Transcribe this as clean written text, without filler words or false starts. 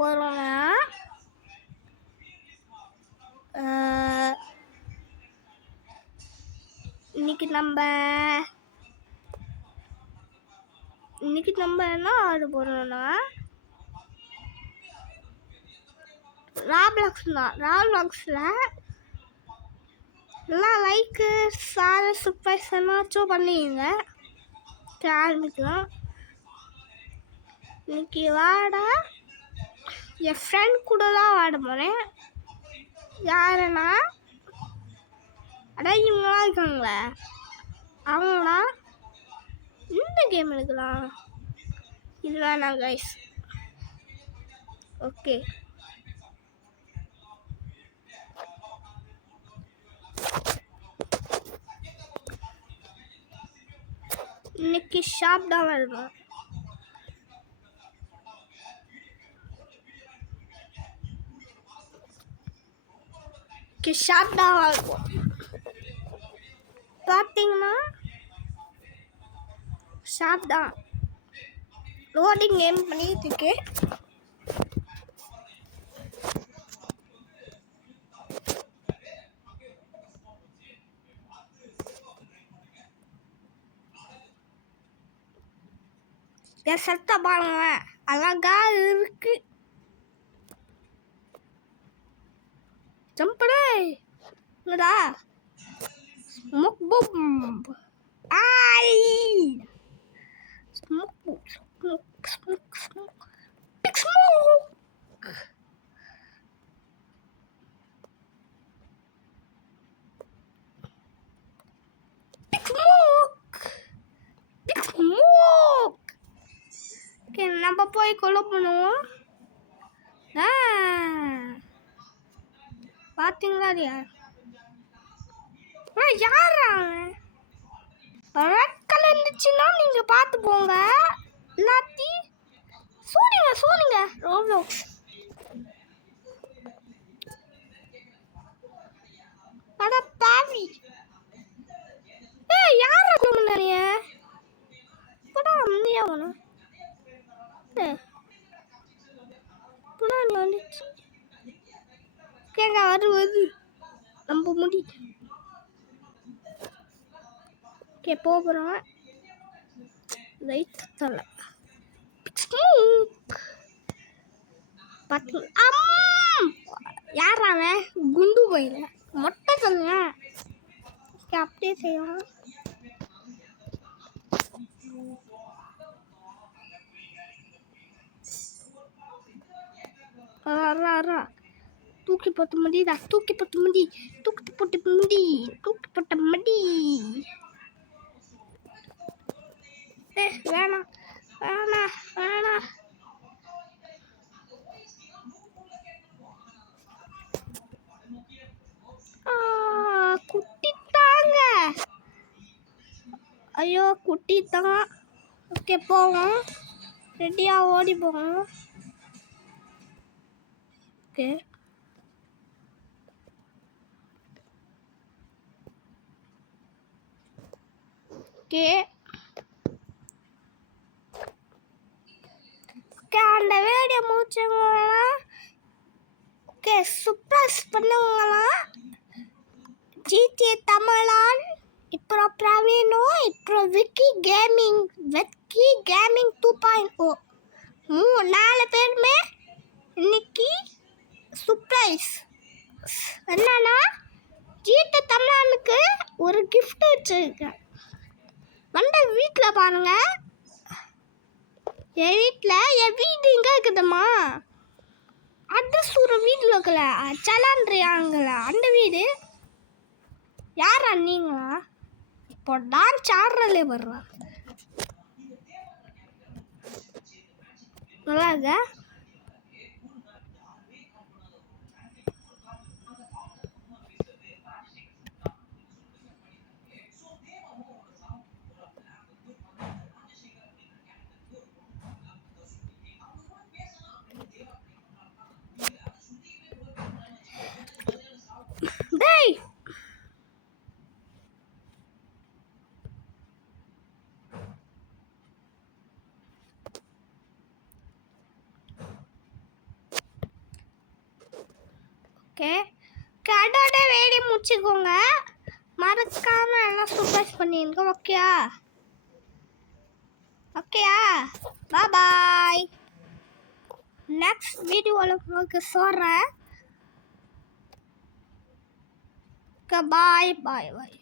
போகிறோன்னா இன்னைக்கு நம்ம என்ன ஆட போகிறோன்னா ராப்ளாக்ஸில் எல்லாம் லைக்கு சார் சர்ப்ரைஸ் என்னாச்சும் பண்ணிங்க ஆரம்பிக்கலாம். இன்னைக்கு வாட என் ஃப்ரெண்ட் கூட தான் ஆட போகிறேன். யாருன்னா இவங்களாம் இருக்காங்களே அவங்களா இந்த கேம் எடுக்கலாம். இது வேணாம் கைஸ். ஓகே இன்னைக்கு ஷாப் தான் வருவோம். ஷாப் தான் வருவோம். பார்த்தீங்கன்னா ஷாப் தான் லோடிங் கேம் பண்ணிட்டு இருக்கு. என் சத்தம் பாருங்க அழகா இருக்கு. ஜம்படே என்னடா ஸ்மோக் பூம் ஐ ஸ்மோக் பிக் ஸ்மோக் நம்ம போய் கொலை பண்ணுவோம். பார்த்தீங்களா யாரா ரெட் கலர் இருந்துச்சுன்னா நீங்க பார்த்து போங்க. எல்லாத்தையும் சோனிங்க ரோப்ளாக்ஸ் அட பாவி. யாரா கொண்டுனீங்க போடா அம்மியா போனா வந்துச்சு. கேங்க வருவது நம்ம முடி போகிறோம். லைட் தலை பார்த்து யாராவ குண்டு போயில மொட்டை சொல்லுங்க. அப்படியே செய்வோம். தூக்கி போட்ட முடியுதா? தூக்கி போட்ட முடி வேணாம். குட்டித்தாங்க. ஐயோ குட்டித்தான். ஓகே போவோம். ரெடியா ஓடி போவோம். ஓகே அந்த வீடியோ முடிச்சவங்களாம் சர்ப்ரைஸ் பண்ணவங்களாம் ஜிடிஏ தமிழான், இப்போ பிரவீனோ, இப்போ விக்கி கேமிங் 2.0 4 பேருமே இன்னைக்கு சர்ப்ரைஸ் என்னன்னா ஜிடிஏ தமிழானுக்கு ஒரு கிஃப்ட் வச்சிருக்கேன். வீட்டில் பாருங்க. என் வீடு எங்கே இருக்குதுமா? அட்ரஸ் ஒரு வீட்டில் இருக்கல சலான்றியாங்கள அந்த வீடு. யாரா நீங்களா? இப்போ டான்ஸ் ஆடுறலே வர்றா நல்லா இருக்க. ஓகே கடோட வேடி முடிச்சுக்கோங்க. மறக்காம எல்லாம் சர்ப்ரைஸ் பண்ணிருங்க. ஓகேயா? ஓகேயா? பாய். நெக்ஸ்ட் வீடியோவில் உங்களுக்கு சொல்கிறேன். பாய் பாய் பாய் பாய்.